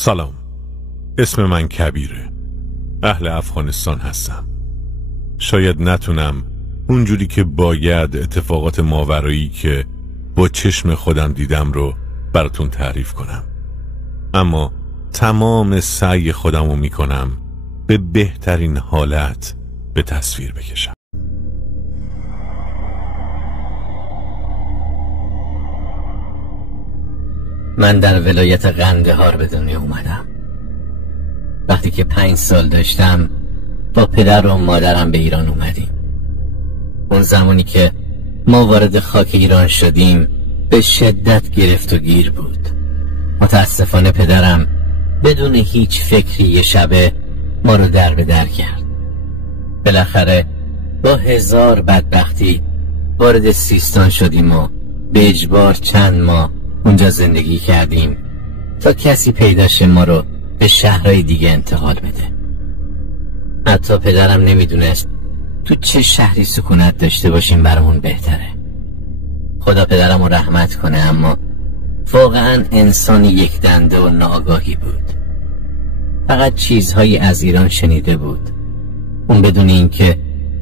سلام، اسم من کبیره. اهل افغانستان هستم. شاید نتونم اونجوری که باید اتفاقات ماورایی که با چشم خودم دیدم رو براتون تعریف کنم، اما تمام سعی خودمو میکنم به بهترین حالت به تصویر بکشم. من در ولایت قندهار به دنیا اومدم. وقتی که 5 سال داشتم با پدر و مادرم به ایران اومدیم. اون زمانی که ما وارد خاک ایران شدیم به شدت گرفت و گیر بود. متاسفانه پدرم بدون هیچ فکری یه شبه ما رو در به در کرد. بالاخره با 1000 بدبختی وارد سیستان شدیم و به اجبار چند ماه اونجا زندگی کردیم تا کسی پیدا شه ما رو به شهرهای دیگه انتقال بده. حتی پدرم نمیدونست تو چه شهری سکونت داشته باشیم برامون بهتره. خدا پدرم رو رحمت کنه، اما واقعا انسان یک دنده و ناآگاهی بود. فقط چیزهایی از ایران شنیده بود. اون بدون اینکه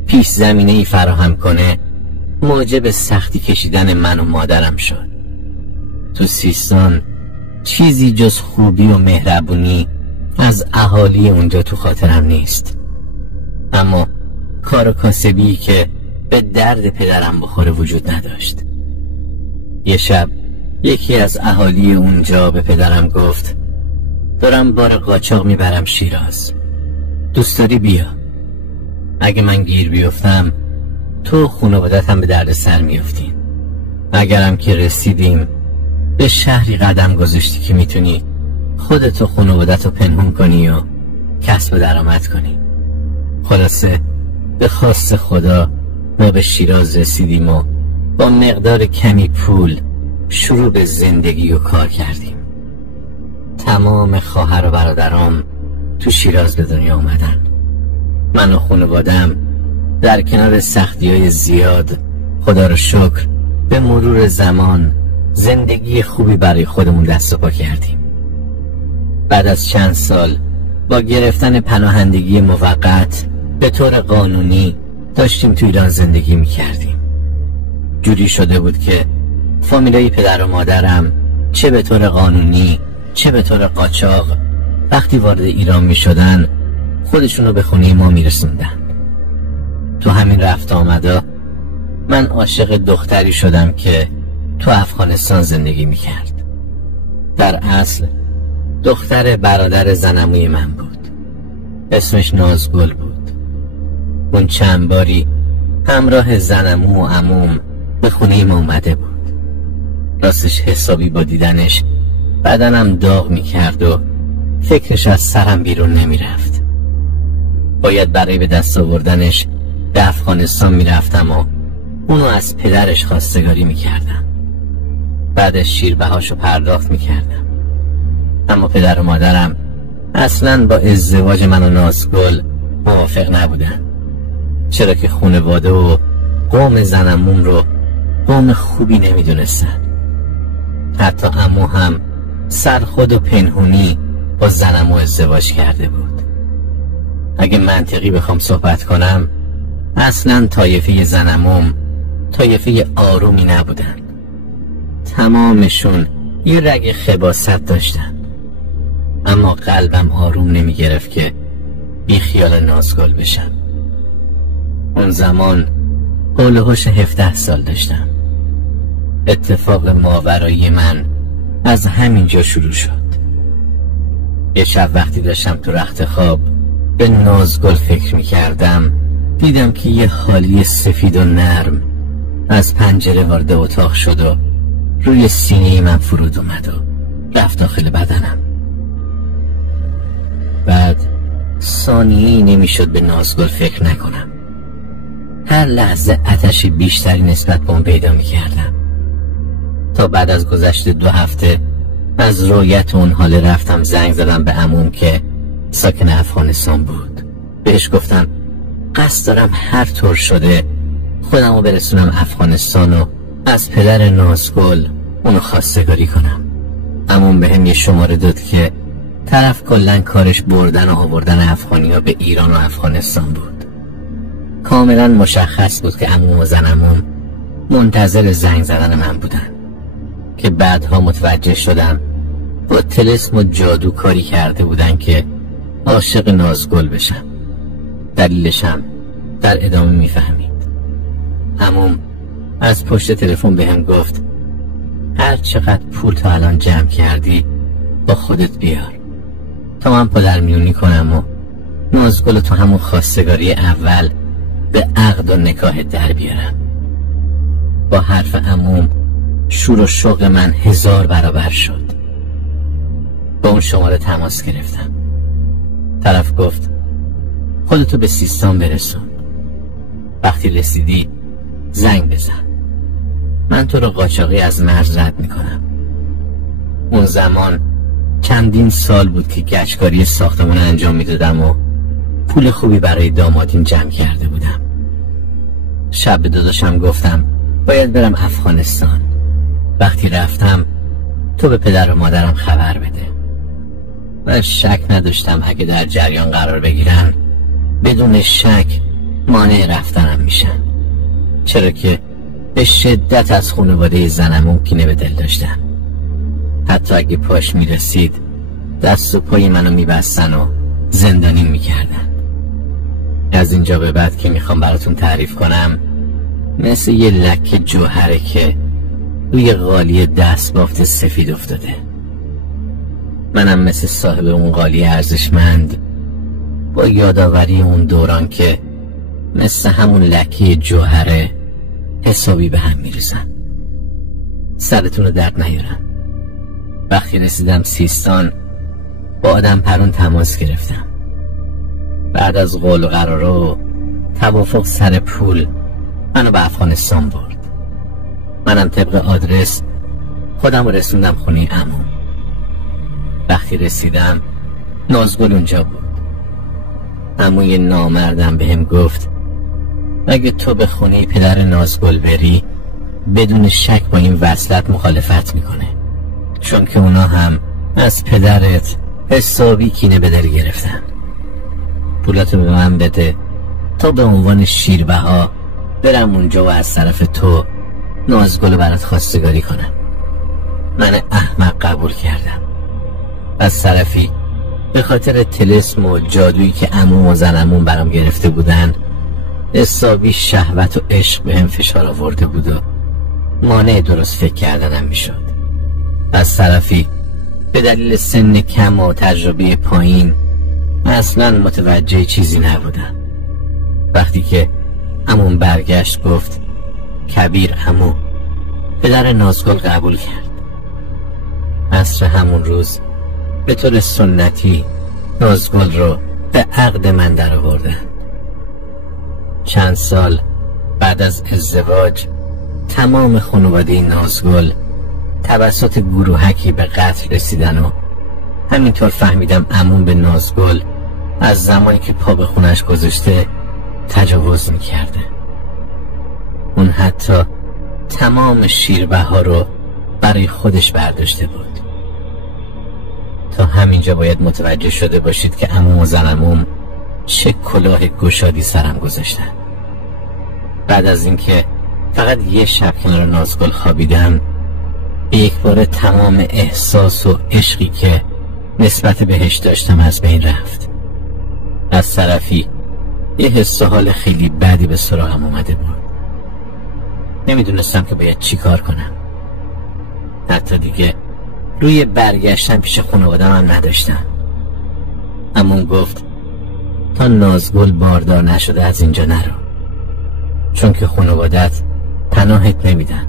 پیش زمینه‌ای فراهم کنه موجب سختی کشیدن من و مادرم شد. تو سیستان چیزی جز خوبی و مهربونی از اهالی اونجا تو خاطرم نیست، اما کار و کاسبی که به درد پدرم بخوره وجود نداشت. یه شب یکی از اهالی اونجا به پدرم گفت دارم بار قاچاق میبرم شیراز، دوست داری بیا؟ اگه من گیر بیفتم تو خانوادت هم به درد سر میافتین. اگرم که رسیدیم به شهری قدم گذاشتی که میتونی خودت و خانوادت رو پنهون کنی و کسب و درآمد کنی. خلاصه به خواست خدا ما به شیراز رسیدیم و با مقدار کمی پول شروع به زندگی و کار کردیم. تمام خواهر و برادرام تو شیراز به دنیا اومدن. من و خانوادم در کنار سختی‌های زیاد خدا رو شکر به مرور زمان زندگی خوبی برای خودمون دست و پا کردیم. بعد از چند سال با گرفتن پناهندگی موقت به طور قانونی داشتیم تو ایران زندگی میکردیم. جوری شده بود که فامیلای پدر و مادرم چه به طور قانونی چه به طور قاچاق وقتی وارد ایران میشدن خودشونو به خونه ما میرسوندن. تو همین رفت آمدا من عاشق دختری شدم که تو افغانستان زندگی میکرد. در اصل دختر برادر زنموی من بود. اسمش نازگل بود. اون چند باری همراه زنمو و عموم به خونه ما اومده بود. راستش حسابی با دیدنش بدنم داغ میکرد و فکرش از سرم بیرون نمیرفت. باید برای به دست آوردنش به افغانستان میرفتم و اونو از پدرش خواستگاری میکردم. بعدش شیربهاشو پرداخت میکردم. اما پدر و مادرم اصلاً با ازدواج من و نازگل موافق نبودن، چرا که خانواده و قوم زنمون رو قوم خوبی نمیدونستن. حتی عمو هم سرخود و پنهونی با زنمو ازدواج کرده بود. اگه منطقی بخوام صحبت کنم اصلاً طایفه زنموم طایفه آرومی نبودن. تمامشون یه رگ خباثت داشتن. اما قلبم آروم نمی گرفت که بی خیال نازگل بشم. اون زمان حول و حوش 17 سال داشتم. اتفاق ماورایی من از همینجا شروع شد. یه شب وقتی داشتم تو رخت خواب به نازگل فکر می کردم دیدم که یه حالی سفید و نرم از پنجره وارد اتاق شد و روی سینه من فرود اومد و رفت داخل بدنم. بعد ثانیه‌ای نمیشد به نازگل فکر نکنم. هر لحظه آتشی بیشتری نسبت به اون پیدا میکردم. تا بعد از گذشت 2 هفته از رویت اون حاله رفتم زنگ زدم به عموم که ساکن افغانستان بود. بهش گفتم قصد دارم هر طور شده خودمو برسونم افغانستان و از پدر نازگل اونو خواستگاری کنم. عموم بهم یه شماره داد که طرف کلن کارش بردن و آوردن افغانی‌ها به ایران و افغانستان بود. کاملا مشخص بود که عموم و زنموم منتظر زنگ زدن من بودن که بعدها متوجه شدم با طلسم و جادو کاری کرده بودن که عاشق نازگل بشم. دلیلشم در ادامه میفهمید. عموم از پشت تلفن بهم گفت هر چقدر پول تا الان جمع کردی با خودت بیار تا من پدرمیونی کنم و نازگل تو همون خواستگاری اول به عقد و نکاح در بیارم. با حرف عموم شور و شوق من 1000 برابر شد. با اون شماره تماس گرفتم. طرف گفت خودتو به سیستان برسون، وقتی رسیدی زنگ بزن، من تو رو قاچاقی از مرز رد میکنم. اون زمان چندین سال بود که گچکاری ساختمان انجام میدادم و پول خوبی برای دامادیم جمع کرده بودم. شب به داداشم گفتم باید برم افغانستان. وقتی رفتم تو به پدر و مادرم خبر بده. و شک نداشتم اگه در جریان قرار بگیرن بدون شک مانع رفتنم میشن، چرا که به شدت از خانواده زنم کینه به دل داشتن. حتی اگه پاش میرسید دست و پای منو میبستن و زندانی میکردن. از اینجا به بعد که میخوام براتون تعریف کنم مثل یه لکه جوهره که روی قالی دست بافت سفید افتاده. منم مثل صاحب اون قالی ارزشمند با یادآوری اون دوران که مثل همون لکه جوهره حسابی به هم میریزن. سرتون رو درد نیارم. وقتی رسیدم سیستان با آدم پرون تماس گرفتم. بعد از قول و قرار و توافق سر پول منو به افغانستان برد. منم طبق آدرس خودم رسوندم خونه عموم. وقتی رسیدم نازگل اونجا بود. عموی نامردم بهم گفت اگه تو به خونه پدر نازگل بری بدون شک با این وصلت مخالفت میکنه، چون که اونا هم از پدرت حسابی کینه به دل گرفتن. پولاتو به من بده تا به عنوان شیربها برم اونجا و از طرف تو نازگل برات خواستگاری کنم. من احمق قبول کردم. از طرفی به خاطر طلسم و جادویی که عموم و زنمون برام گرفته بودن حسابی شهوت و عشق بهم فشار آورده بود و مانع درست فکر کردنم میشد. از طرفی به دلیل سن کم و تجربه پایین اصلا متوجه چیزی نبودم. وقتی که عموم برگشت گفت کبیر عمو، پدر نازگل قبول کرد. عصر همون روز به طور سنتی نازگل رو به عقد من در آوردن. چند سال بعد از ازدواج تمام خانواده نازگل توسط گروهکی به قتل رسیدن و همینطور فهمیدم عموم به نازگل از زمانی که پا به خونش گذاشته تجاوز میکرده. اون حتی تمام شیربها رو برای خودش برداشته بود. تا همینجا باید متوجه شده باشید که عموم و زنموم چه کلاه گشادی سرم گذاشتن. بعد از اینکه فقط یه شب کنار نازگل خوابیدم به یک بار تمام احساس و عشقی که نسبت بهش داشتم از بین رفت. از طرفی یه حس و حال خیلی بدی به سراغم اومده بود. نمیدونستم که باید چی کار کنم. حتی دیگه روی برگشتن پیش خانواده‌ام هم نداشتم. عموم گفت تا نازگل باردار نشده از اینجا نرو، چون که خانواده‌ات پناهت نمیدن.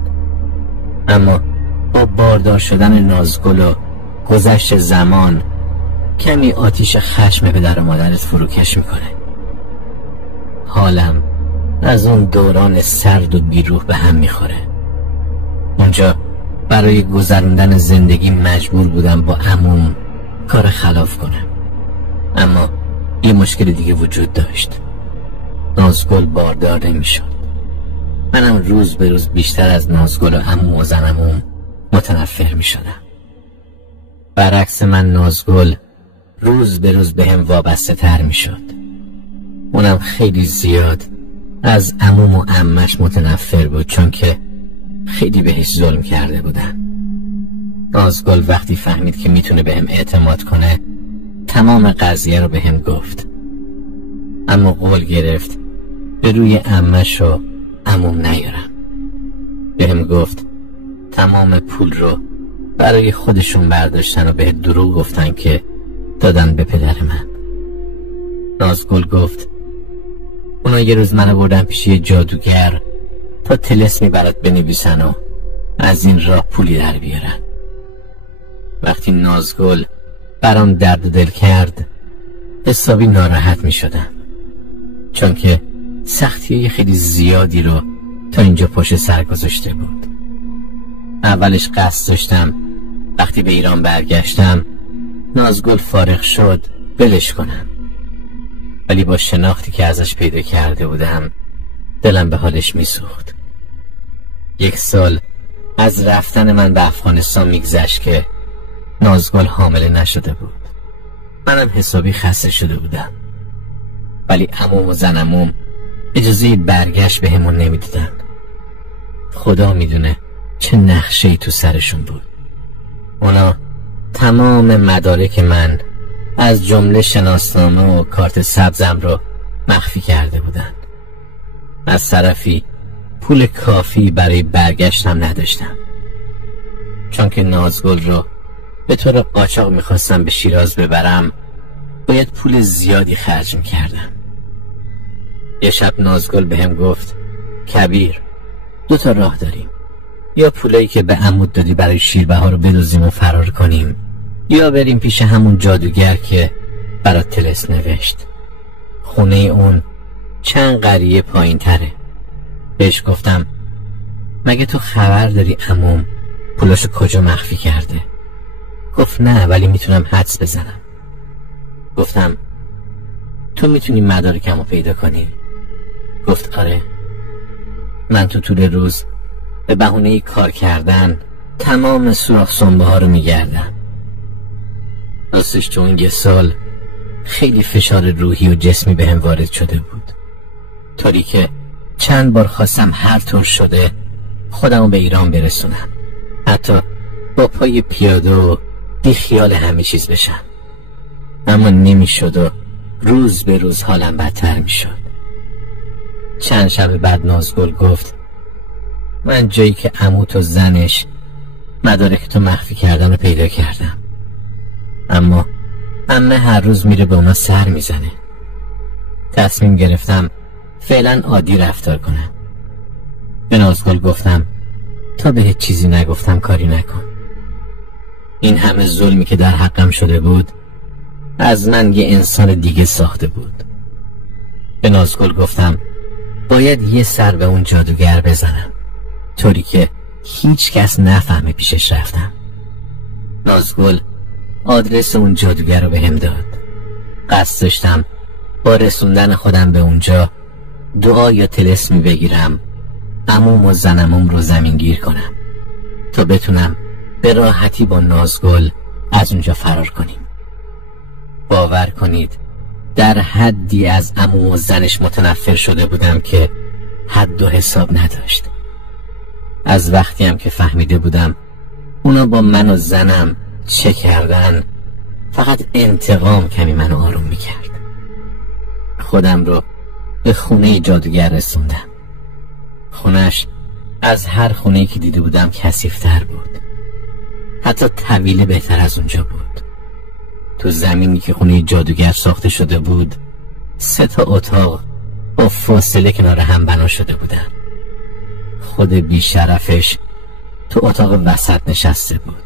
اما با باردار شدن نازگل و گذشت زمان کمی آتیش خشم پدر و مادرت فروکش میکنه. حالم از اون دوران سرد و بیروح به هم میخوره. اونجا برای گذروندن زندگی مجبور بودم با عموم کار خلاف کنم. اما یه مشکل دیگه وجود داشت. نازگل باردار نمیشد. منم روز به روز بیشتر از نازگل و عموم و زنموم متنفر میشدم. برعکس من نازگل روز به روز به هم وابسته تر می شد. اونم خیلی زیاد از عموم و عمش متنفر بود، چون که خیلی بهش ظلم کرده بودن. نازگل وقتی فهمید که میتونه به هم اعتماد کنه تمام قضیه رو به هم گفت، اما قول گرفت به روی عمش و عموم نیارم. به هم گفت تمام پول رو برای خودشون برداشتن و به دروغ گفتن که دادن به پدر من. نازگل گفت اونا یه روز منو بردن پیش یه جادوگر تا طلسمی برات بنویسن و از این راه پولی در بیارن. وقتی نازگل برام درد دل کرد حسابی ناراحت می شدم، چون که سختی خیلی زیادی رو تا اینجا پشت سر گذاشته بود. اولش قصد داشتم وقتی به ایران برگشتم نازگل فارغ شد بلش کنم، ولی با شناختی که ازش پیدا کرده بودم دلم به حالش می سوخت. 1 سال از رفتن من به افغانستان میگذشت که نازگل حامله نشده بود. منم حسابی خسته شده بودم، ولی عموم و زنموم اجازه برگشت به همون نمیدادن. خدا میدونه چه نقشه‌ای تو سرشون بود. اونا تمام مدارک من از جمله شناسنامه و کارت سبزم رو مخفی کرده بودن. از طرفی پول کافی برای برگشتم نداشتم، چون که نازگل رو به طور قاچاق میخواستم به شیراز ببرم باید پول زیادی خرج میکردم. یه شب نازگل به هم گفت کبیر 2 راه داریم، یا پولایی که به عمود دادی برای شیربها رو بدزدیم و فرار کنیم، یا بریم پیش همون جادوگر که برات طلسم نوشت. خونه اون چند قریه پایین تره. بهش گفتم مگه تو خبر داری عموم پولاشو کجا مخفی کرده؟ گفت نه، ولی میتونم حدس بزنم. گفتم تو میتونی مدارکمو پیدا کنی؟ گفت آره. من تو طول روز به بهونه کار کردن تمام سوراخ سنبه ها رو میگردم. راستش تو اون 1 سال خیلی فشار روحی و جسمی به هم وارد شده بود، طوری که چند بار خواستم هر طور شده خودمو به ایران برسونم، حتی با پای پیاده و بی خیال همه چیز بشم، اما نمیشد و روز به روز حالم بدتر میشد. چند شب بعد نازگل گفت من جایی که عموت و زنش مدارک تو مخفی کردن رو پیدا کردم، اما عمه هر روز میره به اونا سر میزنه. تصمیم گرفتم فعلا عادی رفتار کنم. به نازگل گفتم تا بهت چیزی نگفتم کاری نکن. این همه ظلمی که در حقم شده بود از من یه انسان دیگه ساخته بود. به نازگل گفتم باید یه سر به اون جادوگر بزنم، طوری که هیچ کس نفهمه پیشش رفتم. نازگل آدرس اون جادوگر رو به هم داد. قصد داشتم با رسوندن خودم به اونجا دعا یا طلسمی بگیرم عموم و زنموم رو زمین گیر کنم تا بتونم به راحتی با نازگل از اونجا فرار کنیم. باور کنید در حدی از عموم و زنش متنفر شده بودم که حد و حساب نداشت. از وقتی هم که فهمیده بودم اونا با من و زنم چه کردن، فقط انتقام کمی منو آروم میکرد. خودم رو به خونه جادوگر رسوندم. خونش از هر خونه‌ای که دیده بودم کثیف‌تر بود، حتی طویله بهتر از اونجا بود. تو زمینی که خونه جادوگر ساخته شده بود 3 اتاق با فاصله کنار هم بنا شده بودن. خود بیشرفش تو اتاق وسط نشسته بود.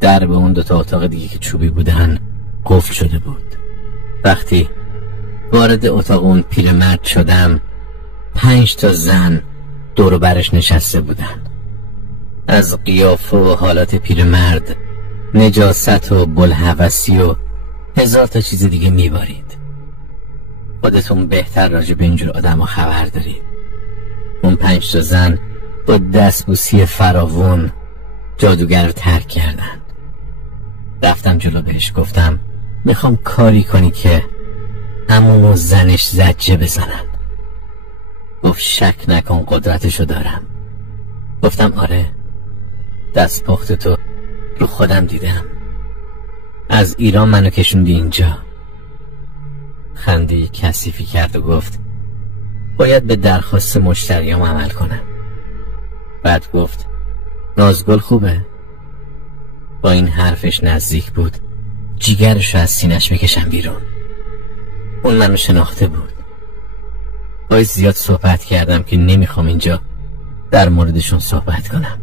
در به اون 2 اتاق دیگه که چوبی بودن قفل شده بود. وقتی وارد اتاق اون پیرمرد شدم 5 زن دور و برش نشسته بودن. از قیافه و حالات پیرمرد نجاست و بلهوسی و 1000 چیز دیگه میبارید. خودتون بهتر راجع به اینجور آدم ها خبر دارید. اون 5 زن با دستبوسی فراوون جادوگر رو ترک کردن. رفتم جلو بهش گفتم میخوام کاری کنی که عموم و زنش زجه بزنن. گفت شک نکن قدرتشو دارم. گفتم آره، دست پخت تو رو خودم دیدم. از ایران منو کشوندی اینجا. خندی کثیفی کرد و گفت باید به درخواست مشتریام عمل کنم. بعد گفت نازگل خوبه؟ با این حرفش نزدیک بود جیگرشو از سینش بکشم بیرون. اون منو شناخته بود. باید زیاد صحبت کردم که نمیخوام اینجا در موردشون صحبت کنم.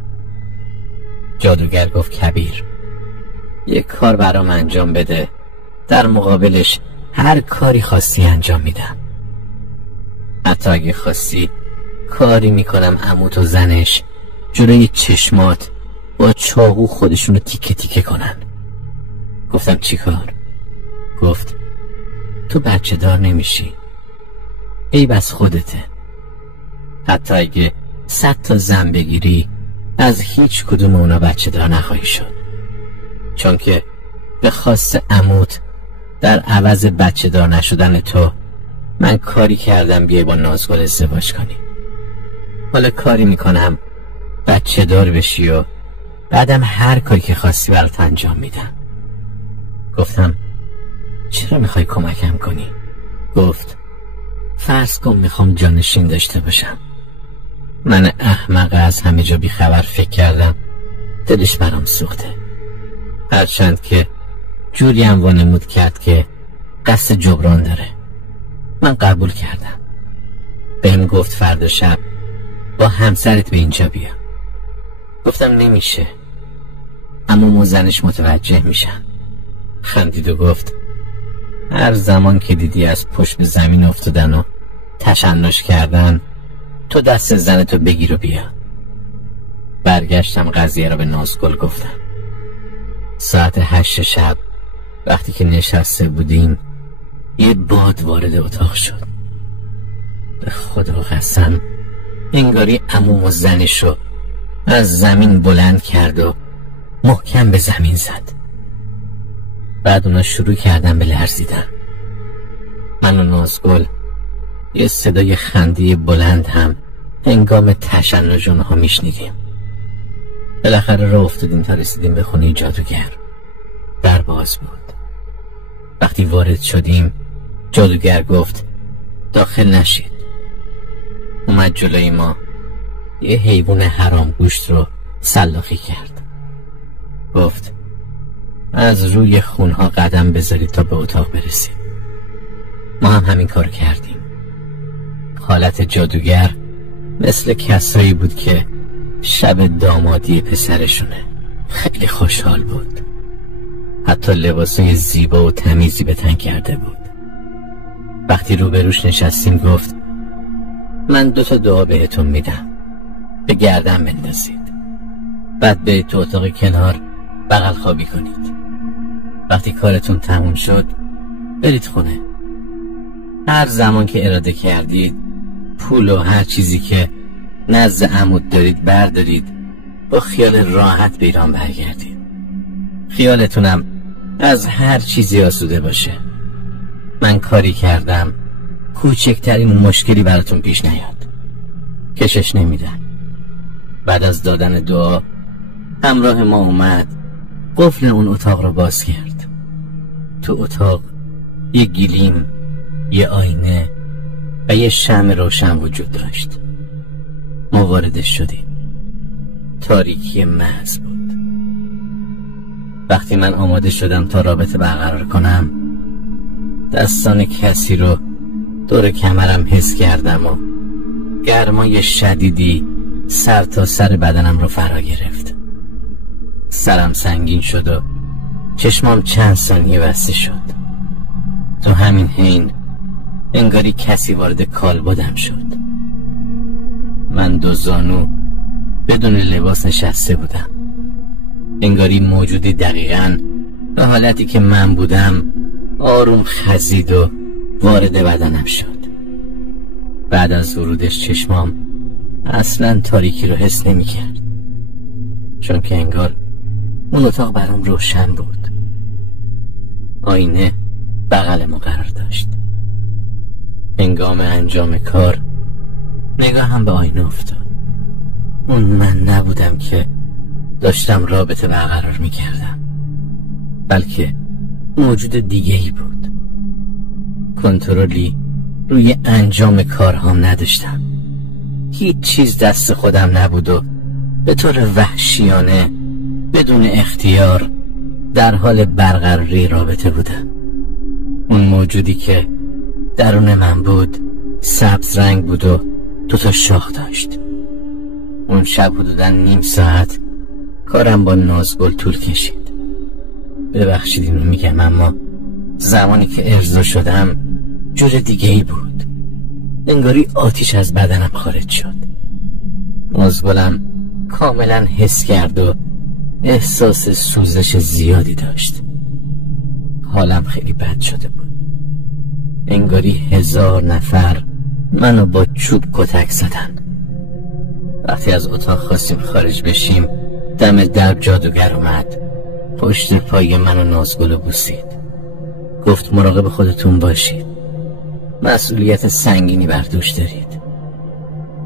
جادوگر گفت کبیر یک کار برام انجام بده، در مقابلش هر کاری خواستی انجام میدم. حتی اگه خواستی کاری میکنم عموت و زنش جلوی چشمات با چاقو خودشونو تیکه تیکه کنن. گفتم چی کار؟ گفت تو بچه دار نمیشی، ای بس خودته. حتی اگه 100 تا زن بگیری از هیچ کدوم اونا بچه دار نخواهی شد، چون که به خواست عموت در عوض بچه دار نشدن تو من کاری کردم بیای با نازگل ازدواج کنی. حالا کاری میکنم بچه دار بشی و بعدم هر کاری که خواستی برات انجام میدم. گفتم چرا میخوای کمکم کنی؟ گفت فرض کن میخوام جانشین داشته باشم. من احمق از همه جا بیخبر فکر کردم دلش برام سوخته، هرچند که جوری هم وانمود کرد که قصد جبران داره. من قبول کردم. بهم گفت فردا شب با همسرت به اینجا بیا. گفتم نمیشه، عموم و زنش متوجه میشن. خندید و گفت هر زمان که دیدی از پشت به زمین افتادن و تشنج کردن تو دست زنتو بگیر و بیا. برگشتم قضیه را به نازگل گفتم. ساعت 8 شب وقتی که نشسته بودیم یه باد وارد اتاق شد. به خدا قسم انگاری عموم و زنشو از زمین بلند کرد و محکم به زمین زد. بعد اونا شروع کردن به لرزیدن. من و نازگل یه صدای خندی بلند هم هنگام تشنج اونها میشنیدیم. بالاخره راه افتادیم تا رسیدیم به خونه جادوگر. در باز بود. وقتی وارد شدیم جادوگر گفت داخل نشید. اومد جلوی ما یه حیوان حرام گوشت رو سلاخی کرد. گفت از روی خونها قدم بذارید تا به اتاق برسید. ما هم همین کار کردیم. حالت جادوگر مثل کسایی بود که شب دامادی پسرشونه. خیلی خوشحال بود. حتی لباسای زیبا و تمیزی به تن کرده بود. وقتی روبروش نشستیم گفت من 2 تا دعا بهتون میدم، به گردن بندازید، بعد برید تو اتاق کنار بغل خوابی کنید. وقتی کارتون تموم شد برید خونه. هر زمان که اراده کردید پول و هر چیزی که نزد عمود دارید بردارید، با خیال راحت به ایران برگردید. خیالتونم از هر چیزی آسوده باشه. من کاری کردم کوچکترین مشکلی براتون پیش نیاد. کشش نمیدن. بعد از دادن دعا همراه ما اومد قفل اون اتاق رو باز کرد. تو اتاق یه گلیم، یه آینه و یه شمع روشن وجود داشت. ما واردش شدیم. تاریکی محض بود. وقتی من آماده شدم تا رابطه برقرار کنم دستان کسی رو دور کمرم حس کردم و گرمای شدیدی سر تا سر بدنم رو فرا گرفت. سرم سنگین شد و چشمام چند ثانیه بسته شد. تو همین حین انگاری کسی وارد کالبدم شد. من 2 زانو بدون لباس نشسته بودم. انگاری موجودی دقیقاً به حالتی که من بودم آروم خزید و وارد بدنم شد. بعد از ورودش چشمام اصلاً تاریکی رو حس نمی کرد، چون که انگار اون اتاق برام روشن بود. آینه بغل ما قرار داشت. هنگام انجام کار نگاهم به آینه افتاد. اون من نبودم که داشتم رابطه برقرار میکردم، بلکه موجود دیگه ای بود. کنترلی روی انجام کارهام نداشتم. هیچ چیز دست خودم نبود و به طور وحشیانه بدون اختیار در حال برقراری رابطه بودم. اون موجودی که درون من بود سبز رنگ بود و 2 شاخ داشت. اون شب حدوداً نیم ساعت کارم با نازگل طول کشید. ببخشید اینو میگم، اما زمانی که ارضا شدم جور دیگه ای بود. انگاری آتیش از بدنم خارج شد. نازگلم کاملا حس کرد و احساس سوزش زیادی داشت. حالم خیلی بد شده بود. انگاری 1000 نفر منو با چوب کتک زدن. وقتی از اتاق خواستیم خارج بشیم، دم در جادوگر اومد، پشت پای منو نازگل بوسید. گفت مراقب خودتون باشید، مسئولیت سنگینی بر دوش دارید.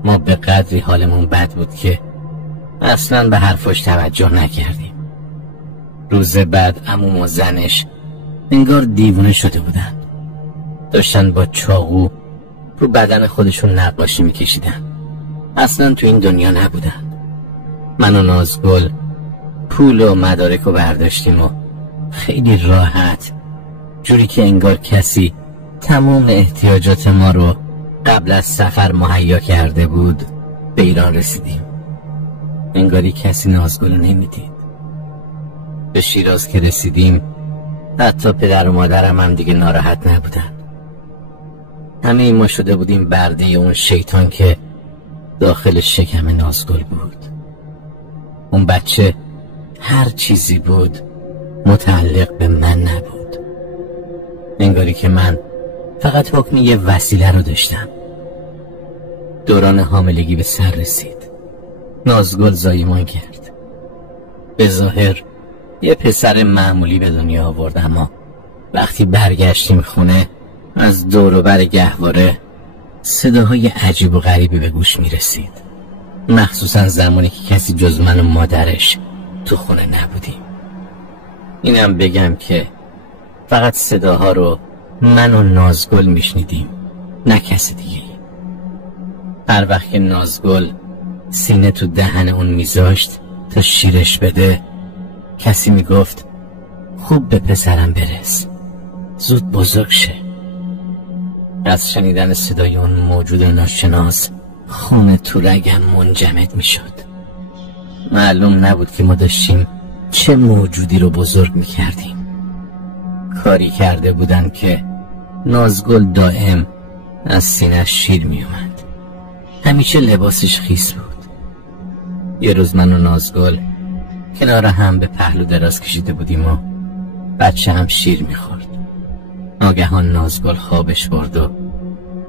ما به قدری حالمون بد بود که اصلا به حرفش توجه نکردیم. روز بعد عموم و زنش انگار دیوونه شده بودن. داشتن با چاقو رو بدن خودشون نقاشی میکشیدن. اصلا تو این دنیا نبودن. من و نازگل پول و مدارک رو برداشتیم و خیلی راحت، جوری که انگار کسی تمام احتیاجات ما رو قبل از سفر مهیا کرده بود، به ایران رسیدیم. انگاری کسی نازگل رو نمیدید. به شیراز که رسیدیم حتی پدر و مادرم هم دیگه ناراحت نبودن. همه این ما شده بودیم برده اون شیطان که داخل شکم نازگل بود. اون بچه هر چیزی بود متعلق به من نبود. انگاری که من فقط حکم یه وسیله رو داشتم. دوران حاملگی به سر رسید. نازگل زایمان کرد. به ظاهر یه پسر معمولی به دنیا آورد، اما وقتی برگشتیم خونه از دور و بر گهواره صداهای عجیب و غریبی به گوش می رسید. مخصوصا زمانی که کسی جز من و مادرش تو خونه نبودیم. اینم بگم که فقط صداها رو من و نازگل می شنیدیم، نه کسی دیگه. هر وقت که نازگل سینه تو دهن اون میذاشت تا شیرش بده، کسی میگفت خوب به پسرم برس، زود بزرگ شه. از شنیدن صدای اون موجود ناشناس خون تو رگم منجمد میشد. معلوم نبود که ما داشتیم چه موجودی رو بزرگ میکردیم. کاری کرده بودن که نازگل دائم از سینه‌اش شیر میومد. همیشه لباسش خیس بود. یه روز من و نازگل کنار هم به پهلو دراز کشیده بودیم و بچه هم شیر میخورد. ناگهان نازگل خوابش برد و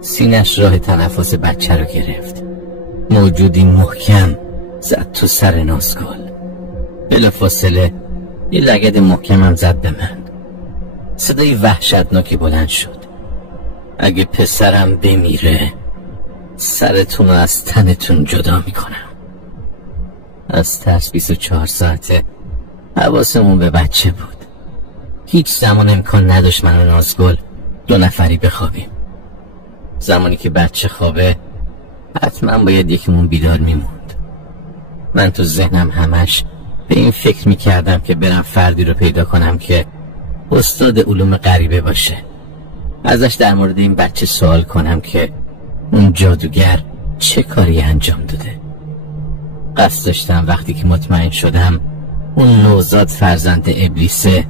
سینه‌اش راه تنفس بچه رو گرفت. موجودی محکم زد تو سر نازگل. بلافاصله یه لگد محکمم زد به من. صدای وحشتناکی بلند شد. اگه پسرم بمیره سرتون رو از تنتون جدا میکنم. از ترس 24 ساعته حواسمون به بچه بود. هیچ زمان امکان نداشت من و نازگل 2 نفری بخوابیم. زمانی که بچه خوابه حتما باید یکیمون بیدار میموند. من تو ذهنم همش به این فکر میکردم که برم فردی رو پیدا کنم که استاد علوم غریبه باشه، ازش در مورد این بچه سوال کنم که اون جادوگر چه کاری انجام داده. قصد داشتم وقتی که مطمئن شدم اون نوزاد فرزند ابلیسه،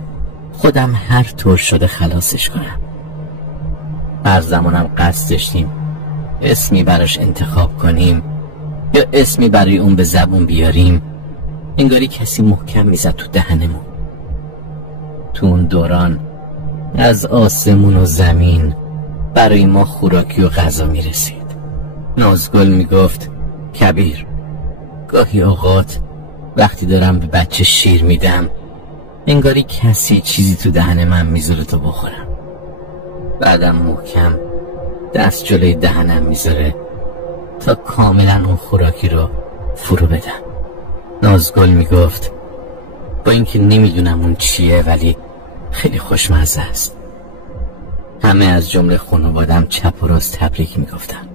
خودم هر طور شده خلاصش کنم. هر زمانم قصد داشتیم اسمی براش انتخاب کنیم یا اسمی برای اون به زبون بیاریم، انگاری کسی محکم میزد تو دهنمون. تو اون دوران از آسمون و زمین برای ما خوراکی و غذا میرسید. نازگل میگفت کبیر، گاهی اوقات وقتی دارم به بچه شیر میدم انگاری کسی چیزی تو دهن من میذاره تو بخورم. بعدم محکم دست جلوی دهنم میذاره تا کاملا اون خوراکی رو فرو بدم. نازگل میگفت با اینکه نمیدونم اون چیه ولی خیلی خوشمزه است. همه از جمله خانوادم چپ و راست تبریک میگفتن.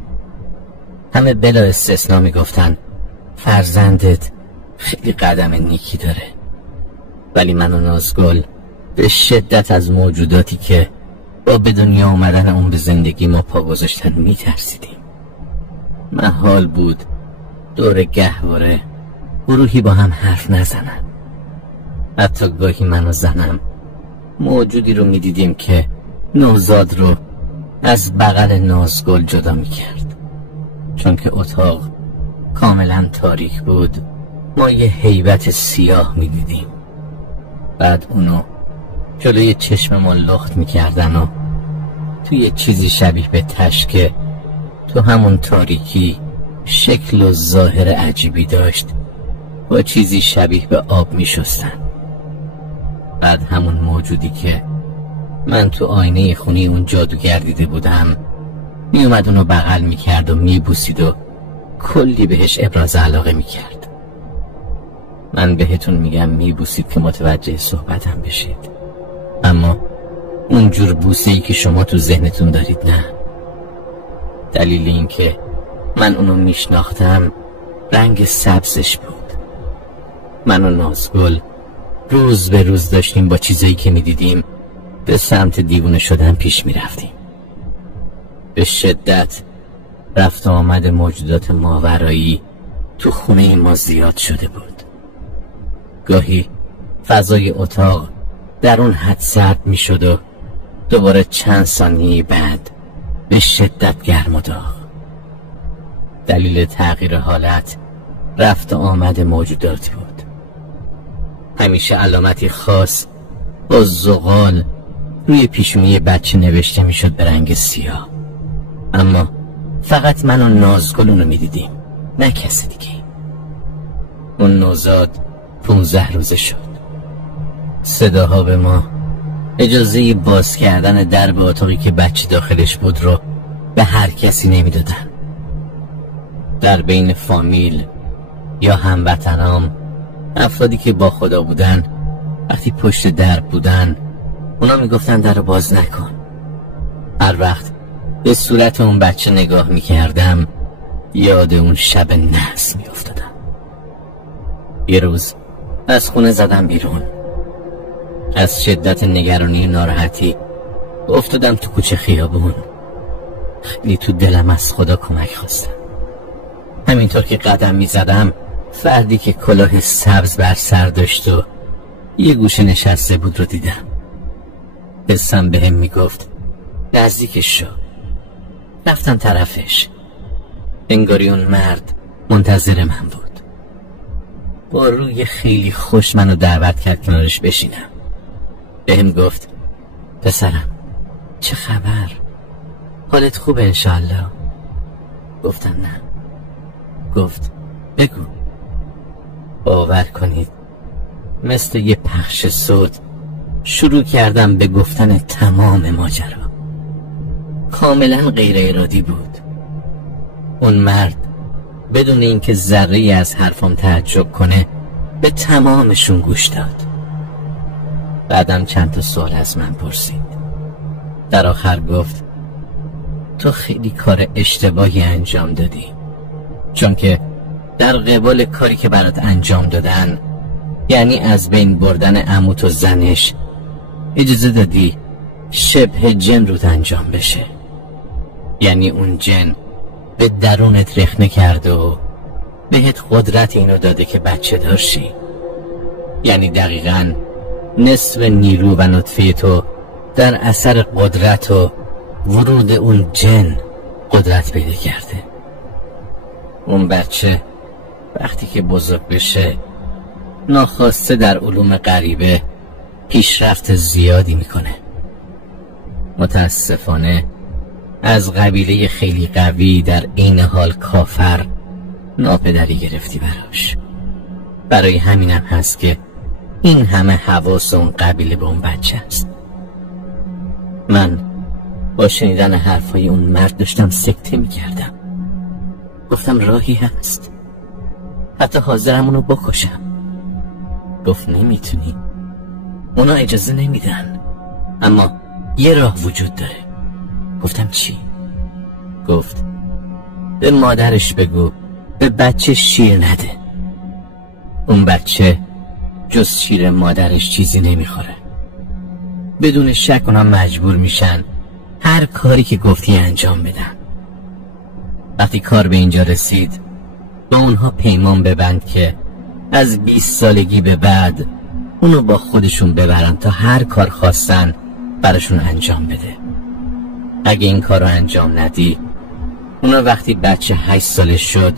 همه بلا استثنا میگفتن فرزندت خیلی قدم نیکی داره. ولی من و نازگل به شدت از موجوداتی که با به دنیا آمدن اون به زندگی ما پا گذاشتن میترسیدیم. محال بود دور گهواره گروهی با هم حرف نزنن. حتی گاهی من و زنم موجودی رو میدیدیم که نوزاد رو از بغل نازگل جدا میکرد. چون که اتاق کاملا تاریک بود ما یه هیبت سیاه میدیدیم. بعد اونو جلوی چشممون لخت میکردن و توی چیزی شبیه به تشکه تو همون تاریکی شکل و ظاهر عجیبی داشت، با چیزی شبیه به آب میشستن. بعد همون موجودی که من تو آینه خونه اون جادوگر دیده بودم میومد اونو بغل میکرد و میبوسید و کلی بهش ابراز علاقه میکرد. من بهتون میگم میبوسید که متوجه صحبتم بشید، اما اونجور بوسه‌ای که شما تو ذهنتون دارید نه. دلیل این که من اونو میشناختم رنگ سبزش بود. من و نازگل روز به روز داشتیم با چیزایی که میدیدیم به سمت دیوونه شدن پیش میرفتیم. به شدت رفت آمد موجودات ماورایی تو خونه ما زیاد شده بود. گاهی فضای اتاق در اون حد سرد می شد و دوباره چند ثانیه بعد به شدت گرم و داغ. دلیل تغییر حالت رفت آمد موجودات بود. همیشه علامتی خاص با زغال روی پیشونی بچه نوشته می شد به رنگ سیاه، اما فقط من و نازگل اونو می دیدیم، نه کسی دیگه. اون نوزاد 15 روزه شد. صداها به ما اجازه باز کردن درب اتاقی که بچه داخلش بود رو به هر کسی نمی دادن. در بین فامیل یا هموطنام، افرادی که با خدا بودن، وقتی پشت درب بودن اونا می گفتن در رو باز نکن. هر وقت به صورت اون بچه نگاه می کردم یاد اون شب نحس می افتادم. یه روز از خونه زدم بیرون. از شدت نگرانی و ناراحتی افتادم تو کوچه خیابون. خیلی تو دلم از خدا کمک خواستم. همینطور که قدم می زدم فردی که کلاه سبز بر سر داشت و یه گوشه نشسته بود رو دیدم. حسم بهم می گفت نزدیکش شو. رفتم طرفش. انگاری اون مرد منتظر من بود. با روی خیلی خوش منو دعوت کرد کنارش بشینم. بهم گفت پسرم چه خبر؟ حالت خوبه انشالله؟ گفتم نه. گفت بگو. باور کنید مثل یه پخش صوت شروع کردم به گفتن تمام ماجرا. کاملا غیر ارادی بود. اون مرد بدون اینکه ذره‌ای از حرفم تعجب کنه به تمامشون گوش داد. بعدم چند تا سوال از من پرسید. در آخر گفت تو خیلی کار اشتباهی انجام دادی، چون که در قبال کاری که برات انجام دادن، یعنی از بین بردن عموت و زنش، اجازه دادی شبه جن روت انجام بشه. یعنی اون جن به درونت رخنه کرده و بهت قدرت اینو داده که بچه دارشی. یعنی دقیقاً نصف نیرو و نطفه تو در اثر قدرت و ورود اون جن قدرت پیدا کرده. اون بچه وقتی که بزرگ بشه ناخواسته در علوم غریبه پیشرفت زیادی میکنه. متاسفانه از قبیله خیلی قوی در این حال کافر ناپدری گرفتی براش. برای همینم هست که این همه حواس اون قبیله به اون بچه است. من با شنیدن حرفای اون مرد داشتم سکته میکردم. گفتم راهی هست، حتی حاضرم اونو بکشم. گفت نمیتونی، اونا اجازه نمیدن، اما یه راه وجود داره. گفتم چی؟ گفت به مادرش بگو به بچه شیر نده. اون بچه جز شیر مادرش چیزی نمیخوره. بدون شک اونا مجبور میشن هر کاری که گفتی انجام بدن. وقتی کار به اینجا رسید با اونها پیمان ببند که از 20 سالگی به بعد اونو با خودشون ببرن تا هر کار خواستن براشون انجام بده. اگه این کار رو انجام ندی، اونا وقتی بچه 8 سالش شد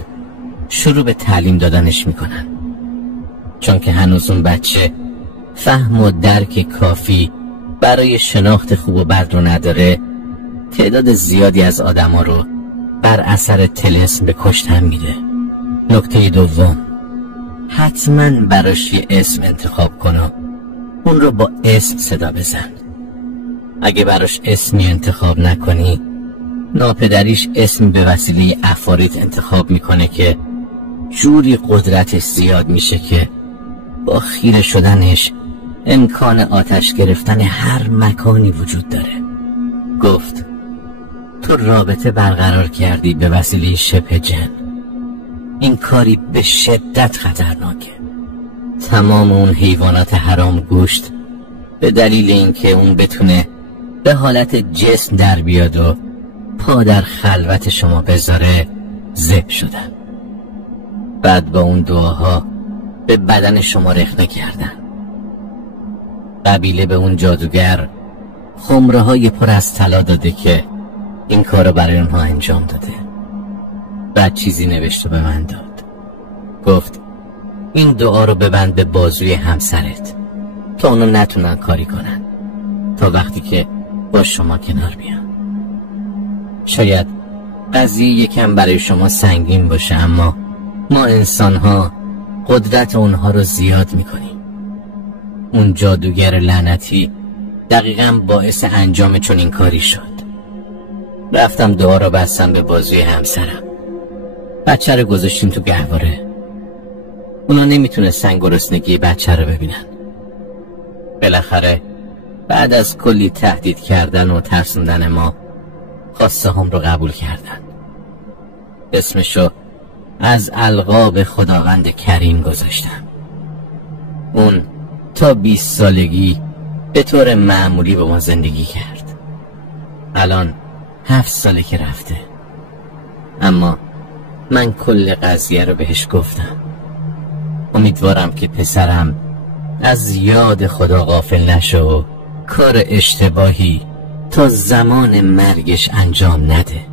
شروع به تعلیم دادنش میکنن. چون که هنوز اون بچه فهم و درک کافی برای شناخت خوب و بد رو نداره، تعداد زیادی از آدما رو بر اثر طلسم به کشتن میده. نکته دوم، حتما براش یه اسم انتخاب کن و اون رو با اسم صدا بزن. اگه براش اسمی انتخاب نکنی، ناپدریش اسم به وسیله عفاریت انتخاب میکنه که جوری قدرتش زیاد میشه که با خیره شدنش امکان آتش گرفتن هر مکانی وجود داره. گفت تو رابطه برقرار کردی به وسیله شبه جن. این کاری به شدت خطرناکه. تمام اون حیوانات حرام گوشت به دلیل اینکه اون بتونه به حالت جسم در بیاد و پا در خلوت شما بذاره ذبح شدن. بعد با اون دعاها به بدن شما رخنه کردن. قبیله به اون جادوگر خمره های پر از طلا داده که این کارو برای اونها انجام داده. بعد چیزی نوشت و به من داد. گفت این دعا رو ببند به بازوی همسرت تا اونو نتونن کاری کنن تا وقتی که با شما کنار بیان. شاید قضیه یکم برای شما سنگین باشه، اما ما انسان ها قدرت اونها رو زیاد میکنیم. اون جادوگر لعنتی دقیقاً باعث انجام چنین کاری شد. رفتم دعا رو بستم به بازوی همسرم. بچه رو گذاشتیم تو گهواره. اونا نمیتونستن گرسنگی بچه رو ببینن. بالاخره بعد از کلی تهدید کردن و ترسوندن ما خواسته هم رو قبول کردن. اسمشو از القاب خداوند کریم گذاشتم. اون تا 20 سالگی به طور معمولی با ما زندگی کرد. الان 7 ساله که رفته، اما من کل قضیه رو بهش گفتم. امیدوارم که پسرم از یاد خدا غافل نشه و کار اشتباهی تا زمان مرگش انجام نده.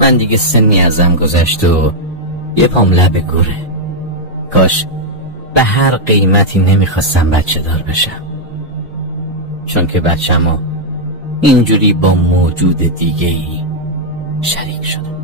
من دیگه سنی ازم گذشت و یه پام لب گوره. کاش به هر قیمتی نمیخواستم بچه دار بشم، چون که بچه‌مو اینجوری با موجود دیگه‌ای شریک شدم.